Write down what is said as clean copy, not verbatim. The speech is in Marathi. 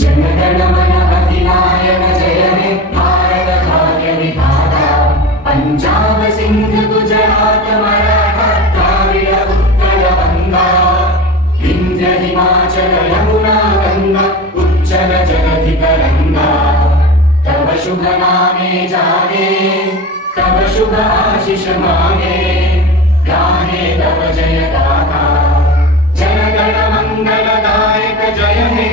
जनगणमन अधिनायक जय हे भारत भाग्य विधाता पंजाब सिंध गुजरात मराठा द्राविड उत्कल गंगा विंध्य हिमाचल यमुना गंगा उच्चल जगति तरंगा तव शुभ नामे जागे तव शुभ आशीष मांगे गाहे तव जय गाथा जनगण मंगलदायक जय हे